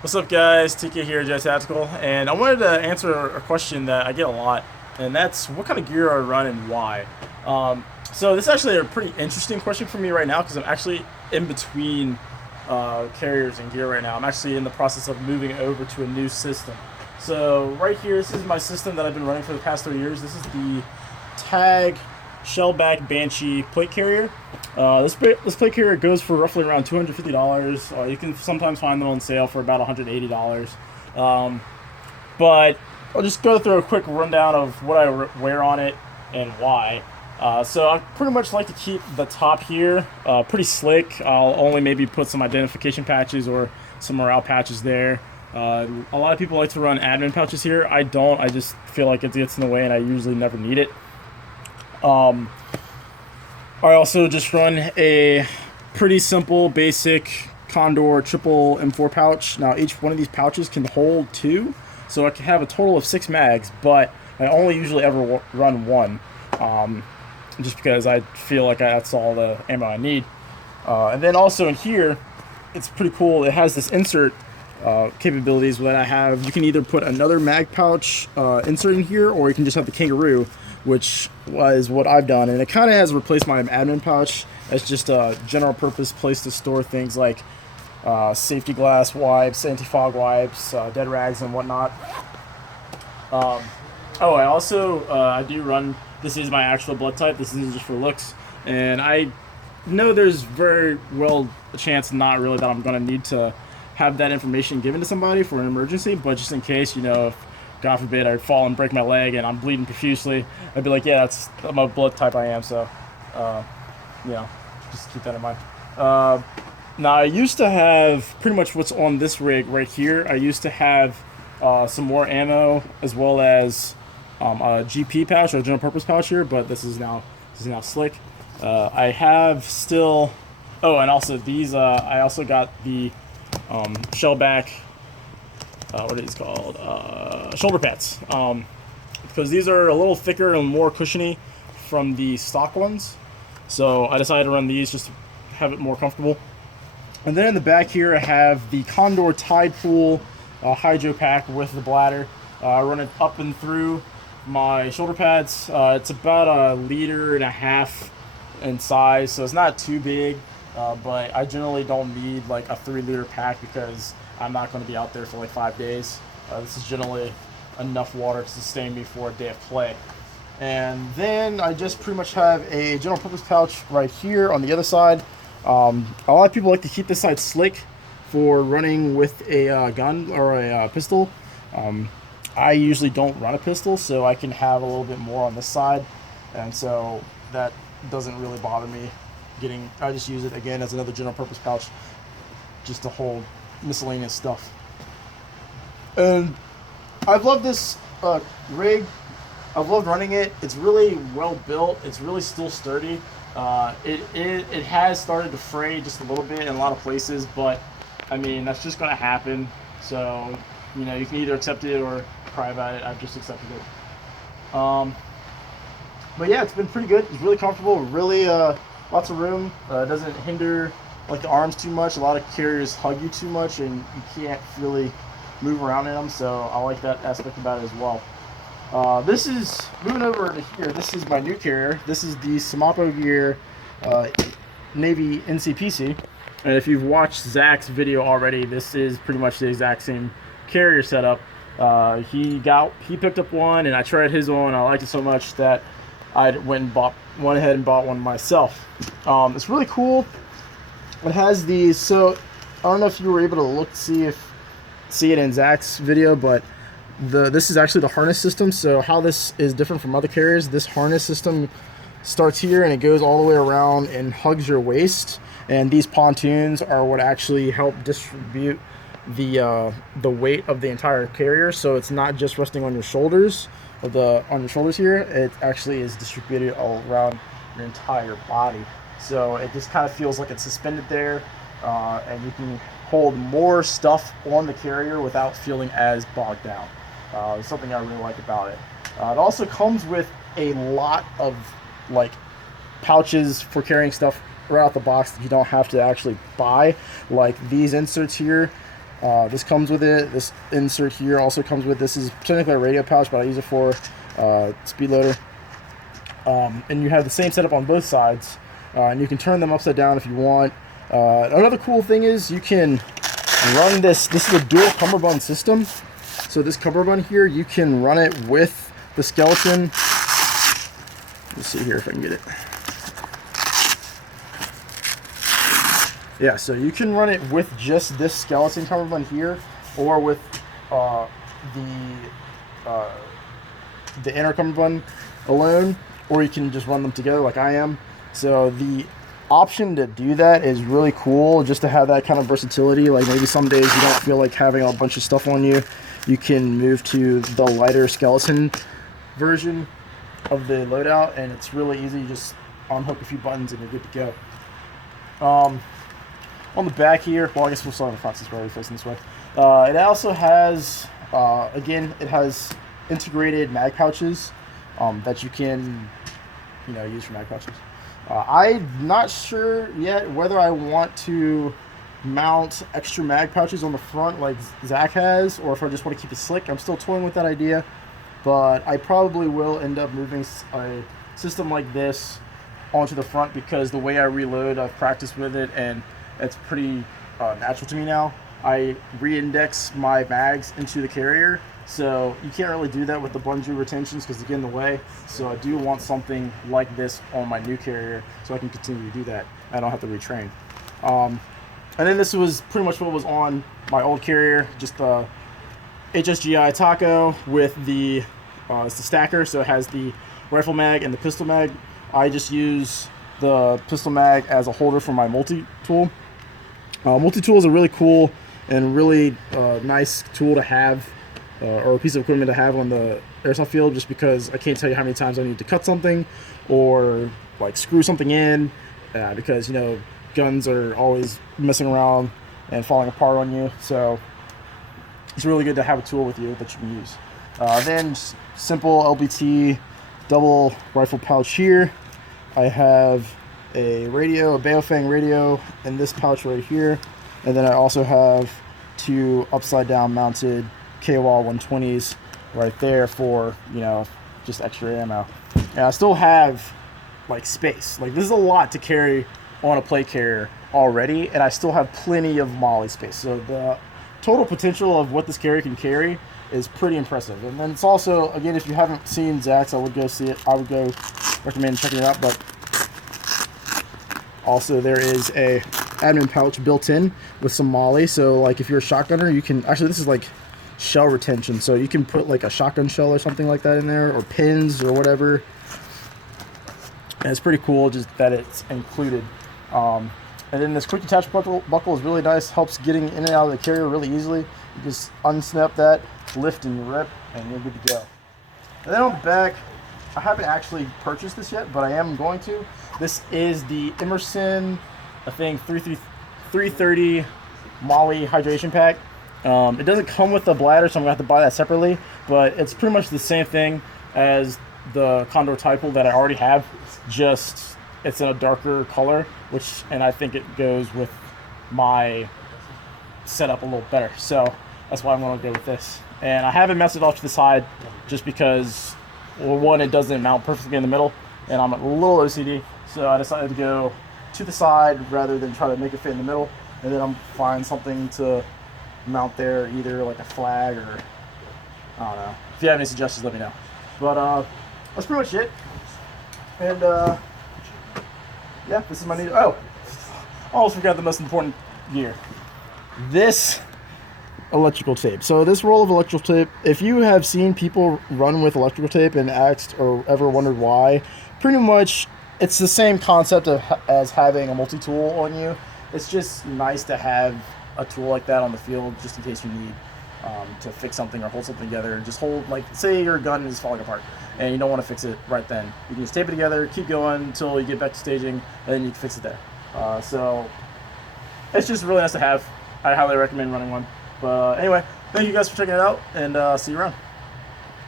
What's up, guys? TK here, Jet Tactical, and I wanted to answer a question that I get a lot, and that's what kind of gear I run and why. So this is actually a pretty interesting question for me right now because I'm actually in between carriers and gear right now. I'm actually in the process of moving over to a new system. So right here, this is my system that I've been running for the past 3 years. This is the Tag Shellback Banshee plate carrier. This plate carrier goes for roughly around $250. You can sometimes find them on sale for about $180. But I'll just go through a quick rundown of what I wear on it and why. So I pretty much like to keep the top here pretty slick. I'll only maybe put some identification patches or some morale patches there. A lot of people like to run admin pouches here. I don't. I just feel like it gets in the way and I usually never need it. I also just run a pretty simple, basic Condor triple M4 pouch. Now each one of these pouches can hold two, so I can have a total of 6 mags, but I only usually ever run one, just because I feel like that's all the ammo I need. And then also in here, it's pretty cool. It has this insert capabilities that I have. You can either put another mag pouch insert in here, or you can just have the Kangaroo, which was what I've done, and it kind of has replaced my admin pouch as just a general purpose place to store things like safety glass wipes, anti-fog wipes, dead rags and whatnot. I also I do run, this is my actual blood type, this isn't just for looks, and I know there's very well a chance, not really, that I'm going to need to have that information given to somebody for an emergency, but just in case, if God forbid I fall and break my leg and I'm bleeding profusely, I'd be like, yeah, that's my blood type I am, so, just keep that in mind. Now, I used to have pretty much what's on this rig right here. I used to have some more ammo as well as a GP pouch or a general purpose pouch here, but this is now slick. I have still, and also these, I also got the shellback, what are these called? Shoulder pads. Because these are a little thicker and more cushiony from the stock ones. So I decided to run these just to have it more comfortable. And then in the back here, I have the Condor Tide Pool Hydro Pack with the bladder. I run it up and through my shoulder pads. It's about 1.5 liters in size, so it's not too big. But I generally don't need like a 3-liter pack because I'm not going to be out there for like 5 days. This is generally enough water to sustain me for a day of play. And then I just pretty much have a general purpose pouch right here on the other side. A lot of people like to keep this side slick for running with a gun or a pistol. I usually don't run a pistol, so I can have a little bit more on this side, and so that doesn't really bother me. I just use it again as another general purpose pouch just to hold miscellaneous stuff. And I've loved this rig. I've loved running it. It's really well built. It's really still sturdy. It has started to fray just a little bit in a lot of places, but I mean, that's just going to happen. So, you can either accept it or cry about it. I've just accepted it. But yeah, it's been pretty good. It's really comfortable. Really, lots of room. It doesn't hinder like the arms too much. A lot of carriers hug you too much, and you can't really move around in them. So I like that aspect about it as well. This is moving over to here. This is my new carrier. This is the Samapo Gear Navy NCPC. And if you've watched Zach's video already, this is pretty much the exact same carrier setup. He picked up one, and I tried his on. I liked it so much that I went ahead and bought one myself. It's really cool. It has these. So I don't know if you were able to see it in Zach's video, but this is actually the harness system. So how this is different from other carriers, this harness system starts here and it goes all the way around and hugs your waist. And these pontoons are what actually help distribute the weight of the entire carrier. So it's not just resting on your shoulders, on your shoulders here. It actually is distributed all around your entire body. So it just kind of feels like it's suspended there, and you can hold more stuff on the carrier without feeling as bogged down. It's something I really like about it. It also comes with a lot of like pouches for carrying stuff right out the box that you don't have to actually buy, like these inserts here. This comes with it. This insert here also comes with. This is technically a radio pouch, but I use it for speed loader. And you have the same setup on both sides, and you can turn them upside down if you want. Another cool thing is you can run this. This is a dual cummerbund system. So this cummerbund here, you can run it with the skeleton. Let's see here if I can get it. Yeah, so you can run it with just this skeleton cummerbund here, or with the inner cummerbund alone, or you can just run them together like I am. So the option to do that is really cool, just to have that kind of versatility. Like maybe some days you don't feel like having a bunch of stuff on you, you can move to the lighter skeleton version of the loadout, and it's really easy. You just unhook a few buttons and you're good to go. On the back here, well, I guess we'll start on the front since we're already facing this way. It also has, again, it has integrated mag pouches that you can, use for mag pouches. I'm not sure yet whether I want to mount extra mag pouches on the front like Zach has, or if I just want to keep it slick. I'm still toying with that idea, but I probably will end up moving a system like this onto the front, because the way I reload, I've practiced with it, and it's pretty natural to me now. I re-index my mags into the carrier, so you can't really do that with the bungee retentions because they get in the way. So I do want something like this on my new carrier so I can continue to do that. I don't have to retrain. And then this was pretty much what was on my old carrier, just the HSGI Taco with the it's the stacker, so it has the rifle mag and the pistol mag. I just use the pistol mag as a holder for my multi-tool. Multi-tool is a really cool and really nice tool to have, or a piece of equipment to have on the airsoft field, just because I can't tell you how many times I need to cut something or like screw something in, because guns are always messing around and falling apart on you. So it's really good to have a tool with you that you can use. Then simple LBT double rifle pouch here. I have a radio, a Baofeng radio, in this pouch right here, and then I also have two upside down mounted KWAL 120s right there for just extra ammo. And I still have like space. Like this is a lot to carry on a plate carrier already, and I still have plenty of molly space. So the total potential of what this carrier can carry is pretty impressive. And then it's also, again, if you haven't seen Zach's, I would go see it. I would go recommend checking it out. But also there is a admin pouch built in with some molly. So like if you're a shotgunner, you can actually, this is like shell retention, so you can put like a shotgun shell or something like that in there, or pins or whatever. And it's pretty cool just that it's included. And then this quick detach buckle is really nice, helps getting in and out of the carrier really easily. You just unsnap that, lift and rip, and you're good to go. And then on the back, I haven't actually purchased this yet, but I am going to. This is the Emerson, I think 330 Molly hydration pack. It doesn't come with the bladder, so I'm gonna have to buy that separately, but it's pretty much the same thing as the Condor Typal that I already have, just it's in a darker color, and I think it goes with my setup a little better. So that's why I'm gonna go with this. And I haven't messed it off to the side just because, well, one, it doesn't mount perfectly in the middle, and I'm a little OCD, so I decided to go to the side rather than try to make it fit in the middle. And then I'm find something to mount there, either like a flag or I don't know. If you have any suggestions, let me know. But that's pretty much it. And yeah, this is my new. Oh, almost forgot the most important gear. This electrical tape. So this roll of electrical tape, if you have seen people run with electrical tape and asked or ever wondered why, pretty much it's the same concept as having a multi-tool on you. It's just nice to have a tool like that on the field just in case you need to fix something or hold something together. Just hold, like, say your gun is falling apart and you don't want to fix it right then. You can just tape it together, keep going until you get back to staging, and then you can fix it there. So it's just really nice to have. I highly recommend running one. But anyway, thank you guys for checking it out, and see you around.